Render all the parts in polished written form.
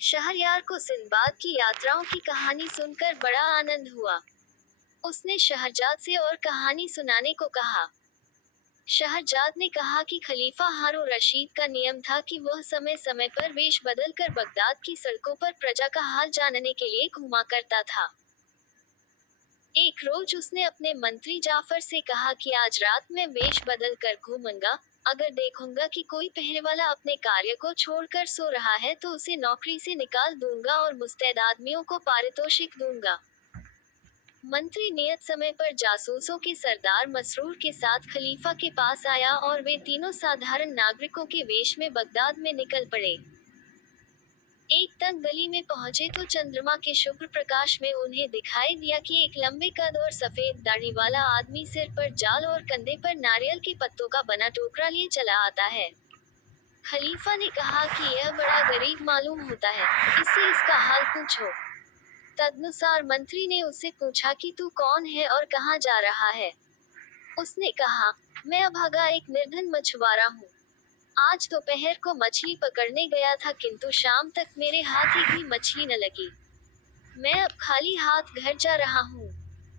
शहरयार को सिंदबाद की यात्राओं की कहानी सुनकर बड़ा आनंद हुआ। उसने शहरजाद से और कहानी सुनाने को कहा। शहरजाद ने कहा कि खलीफा हारून रशीद का नियम था कि वह समय समय पर वेश बदलकर बगदाद की सड़कों पर प्रजा का हाल जानने के लिए घूमा करता था। एक रोज उसने अपने मंत्री जाफर से कहा कि आज रात में वेश बदल कर घूमूंगा। अगर देखूंगा कि कोई पहरे वाला अपने कार्य को छोड़कर सो रहा है तो उसे नौकरी से निकाल दूंगा और मुस्तैद आदमियों को पारितोषिक दूंगा। मंत्री नियत समय पर जासूसों के सरदार मसरूर के साथ खलीफा के पास आया और वे तीनों साधारण नागरिकों के वेश में बगदाद में निकल पड़े। एक तंग गली में पहुंचे तो चंद्रमा के शुभ्र प्रकाश में उन्हें दिखाई दिया कि एक लंबे कद और सफेद दाढ़ी वाला आदमी सिर पर जाल और कंधे पर नारियल के पत्तों का बना टोकरा लिए चला आता है। खलीफा ने कहा कि यह बड़ा गरीब मालूम होता है, इससे इसका हाल पूछो। तदनुसार मंत्री ने उससे पूछा कि तू कौन है और कहाँ जा रहा है। उसने कहा, मैं अभागा एक निर्धन मछुआरा हूँ। आज दोपहर को मछली पकड़ने गया था किंतु शाम तक मेरे हाथ एक भी मछली न लगी। मैं अब खाली हाथ घर जा रहा हूँ।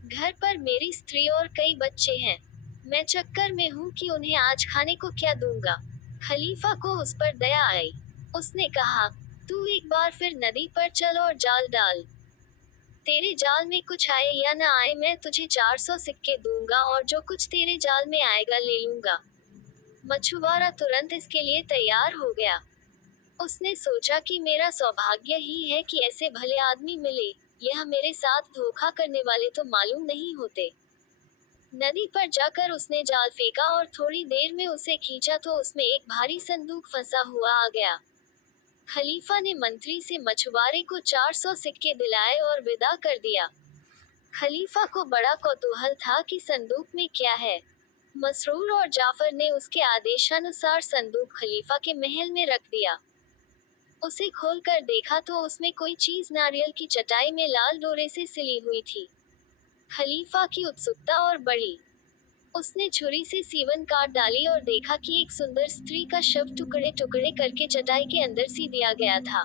घर पर मेरी स्त्री और कई बच्चे हैं। मैं चक्कर में हूँ कि उन्हें आज खाने को क्या दूंगा। खलीफा को उस पर दया आई। उसने कहा, तू एक बार फिर नदी पर चल और जाल डाल। तेरे जाल में कुछ आए या न आए मैं तुझे 400 सिक्के दूंगा और जो कुछ तेरे जाल में आएगा ले लूंगा। मछुआरा तुरंत इसके लिए तैयार हो गया। उसने सोचा कि मेरा सौभाग्य ही है कि ऐसे भले आदमी मिले, यह मेरे साथ धोखा करने वाले तो मालूम नहीं होते। नदी पर जाकर उसने जाल फेंका और थोड़ी देर में उसे खींचा तो उसमें एक भारी संदूक फंसा हुआ आ गया। खलीफा ने मंत्री से मछुआरे को 400 सिक्के दिलाए और विदा कर दिया। खलीफा को बड़ा कौतूहल था कि संदूक में क्या है। मसरूर और जाफर ने उसके आदेशानुसार संदूक खलीफा के महल में रख दिया। उसे खोलकर देखा तो उसमें कोई चीज नारियल की चटाई में लाल डोरे से सिली हुई थी। खलीफा की उत्सुकता और बढ़ी। उसने छुरी से सीवन काट डाली और देखा कि एक सुंदर स्त्री का शव टुकड़े टुकड़े करके चटाई के अंदर सी दिया गया था।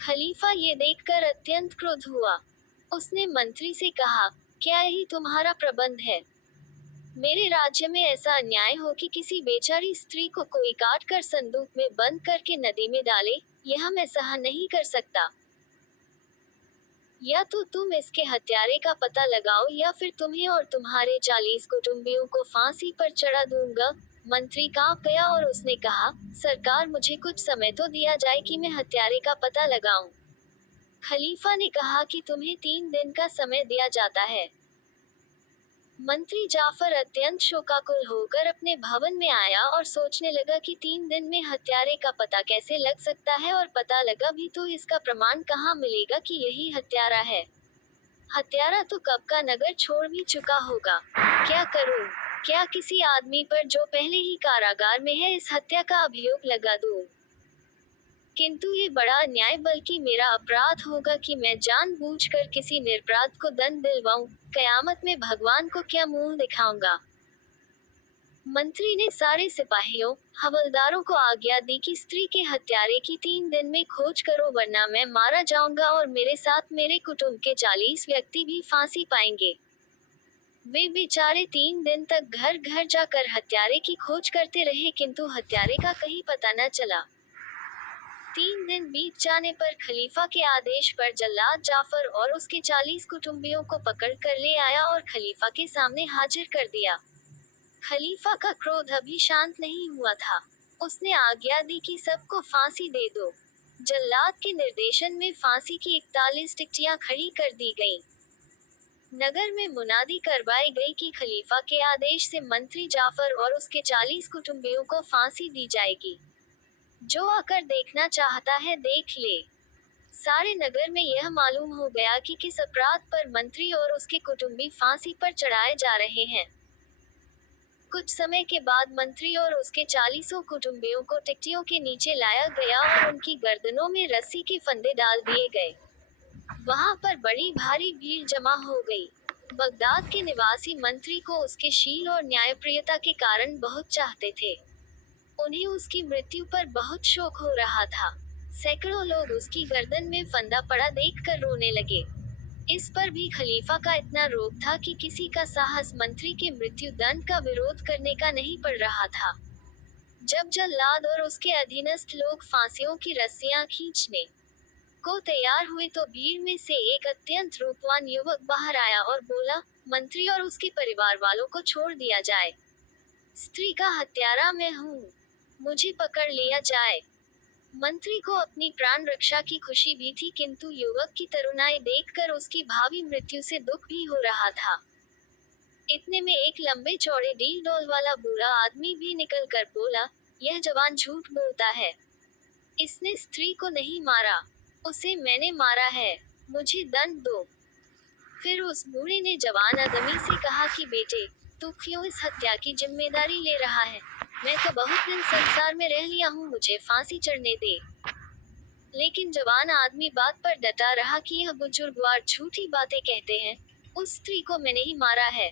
खलीफा ये देखकर अत्यंत क्रोध हुआ। उसने मंत्री से कहा, क्या यही तुम्हारा प्रबंध है? मेरे राज्य में ऐसा अन्याय हो कि किसी बेचारी स्त्री को कोई काट कर संदूक में बंद करके नदी में डाले, यह मैं सहन नहीं कर सकता। या तो तुम इसके हत्यारे का पता लगाओ या फिर तुम्हें और तुम्हारे 40 कुटुंबियों को फांसी पर चढ़ा दूंगा। मंत्री कांप गया और उसने कहा, सरकार मुझे कुछ समय तो दिया जाए कि मैं हत्यारे का पता लगाऊं। खलीफा ने कहा कि तुम्हें 3 दिन का समय दिया जाता है। मंत्री जाफर अत्यंत शोकाकुल होकर अपने भवन में आया और सोचने लगा कि 3 दिन में हत्यारे का पता कैसे लग सकता है और पता लगा भी तो इसका प्रमाण कहाँ मिलेगा कि यही हत्यारा है। हत्यारा तो कब का नगर छोड़ भी चुका होगा। क्या करूं? क्या किसी आदमी पर जो पहले ही कारागार में है इस हत्या का अभियोग लगा दूं? किंतु ये बड़ा अन्याय बल्कि मेरा अपराध होगा कि मैं जानबूझकर किसी निरपराध को दंड दिलवाऊं। कयामत में भगवान को क्या मुंह दिखाऊंगा। मंत्री ने सारे सिपाहियों, हवलदारों को आज्ञा दी कि स्त्री के हत्यारे की 3 दिन में खोज करो वरना मैं मारा जाऊंगा और मेरे साथ मेरे कुटुंब के 40 व्यक्ति भी फांसी पाएंगे। वे बेचारे 3 दिन तक घर घर जाकर हत्यारे की खोज करते रहे किंतु हत्यारे का कहीं पता न चला। 3 दिन बीत जाने पर खलीफा के आदेश पर जल्लाद जाफर और उसके 40 कुटुंबियों को पकड़ कर ले आया और खलीफा के सामने हाजिर कर दिया। खलीफा का क्रोध अभी शांत नहीं हुआ था। उसने आज्ञा दी कि सबको फांसी दे दो। जल्लाद के निर्देशन में फांसी की 41 टिकटियां खड़ी कर दी गईं। नगर में मुनादी करवाई गई कि खलीफा के आदेश से मंत्री जाफर और उसके 40 कुटुंबियों को फांसी दी जाएगी। जो आकर देखना चाहता है देख ले। सारे नगर में यह मालूम हो गया कि किस अपराध पर मंत्री और उसके कुटुंबी फांसी पर चढ़ाए जा रहे हैं। कुछ समय के बाद मंत्री और उसके 40 कुटुंबियों को टिकटियों के नीचे लाया गया और उनकी गर्दनों में रस्सी के फंदे डाल दिए गए। वहां पर बड़ी भारी भीड़ जमा हो गई। बगदाद के निवासी मंत्री को उसके शील और न्यायप्रियता के कारण बहुत चाहते थे। उन्हें उसकी मृत्यु पर बहुत शोक हो रहा था। सैकड़ों लोग उसकी गर्दन में फंदा पड़ा देखकर रोने लगे। इस पर भी खलीफा का इतना रोब था कि किसी का साहस मंत्री के मृत्यु दंड का विरोध करने का नहीं पड़ रहा था। जब जल्लाद और उसके अधीनस्थ लोग फांसियों की रस्सियां खींचने को तैयार हुए तो भीड़ में से एक अत्यंत रूपवान युवक बाहर आया और बोला, मंत्री और उसके परिवार वालों को छोड़ दिया जाए। स्त्री का हत्यारा मैं हूँ, मुझे पकड़ लिया जाए। मंत्री को अपनी प्राण रक्षा की खुशी भी थी, किंतु युवक की तरुणाई देखकर उसकी भावी मृत्यु से दुख भी हो रहा था। इतने में एक लंबे चौड़े डील डोल वाला बूढ़ा आदमी भी निकल कर बोला, यह जवान झूठ बोलता है। इसने स्त्री को नहीं मारा, उसे मैंने मारा है, मुझे दंड दो। फिर उस बूढ़े ने जवान आदमी से कहा कि बेटे, तू क्यों इस हत्या की जिम्मेदारी ले रहा है? मैं तो बहुत दिन संसार में रह लिया हूँ, मुझे फांसी चढ़ने दे। लेकिन जवान आदमी बात पर डटा रहा कि यह बुजुर्गवार झूठी बातें कहते हैं, उस स्त्री को मैंने ही मारा है।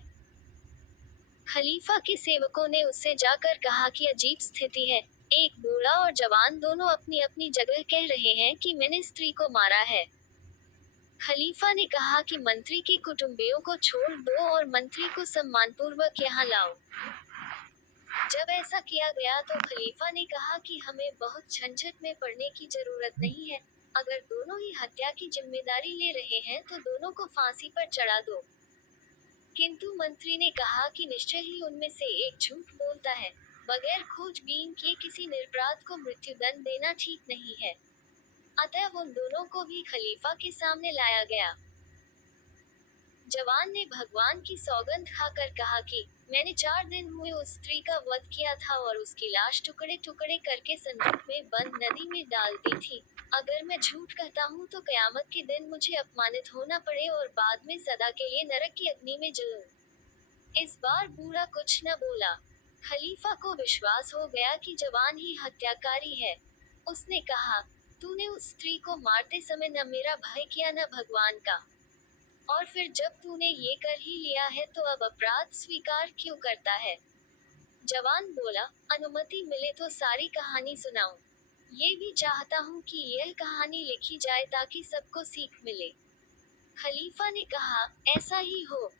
खलीफा के सेवकों ने उससे जाकर कहा कि अजीब स्थिति है, एक बूढ़ा और जवान दोनों अपनी अपनी जगह कह रहे हैं कि मैंने स्त्री को मारा है। खलीफा ने कहा कि मंत्री के कुटुंबियों को छोड़ दो और मंत्री को सम्मानपूर्वक यहाँ लाओ। जब ऐसा किया गया तो खलीफा ने कहा कि हमें बहुत झंझट में पड़ने की जरूरत नहीं है, अगर दोनों ही हत्या की जिम्मेदारी ले रहे हैं तो दोनों को फांसी पर चढ़ा दो। किंतु मंत्री ने कहा कि निश्चय ही उनमें से एक झूठ बोलता है, बगैर खोजबीन किए किसी निरपराध को मृत्युदंड देना ठीक नहीं है। अतः उन दोनों को भी खलीफा के सामने लाया गया। जवान ने भगवान की सौगंध खाकर कहा कि मैंने 4 दिन हुए उस स्त्री का वध किया था और उसकी लाश टुकड़े टुकड़े करके संदूक में बंद नदी में डाल दी थी। अगर मैं झूठ कहता हूँ तो कयामत के दिन मुझे अपमानित होना पड़े और बाद में सदा के लिए नरक की अग्नि में जलूं। इस बार बूढ़ा कुछ न बोला। खलीफा को विश्वास हो गया कि जवान ही हत्याकारी है। उसने कहा, तूने उस स्त्री को मारते समय न मेरा भय किया न भगवान का, और फिर जब तूने ये कर ही लिया है तो अब अपराध स्वीकार क्यों करता है? जवान बोला, अनुमति मिले तो सारी कहानी सुनाऊं। ये भी चाहता हूँ कि यह कहानी लिखी जाए ताकि सबको सीख मिले। खलीफा ने कहा, ऐसा ही हो।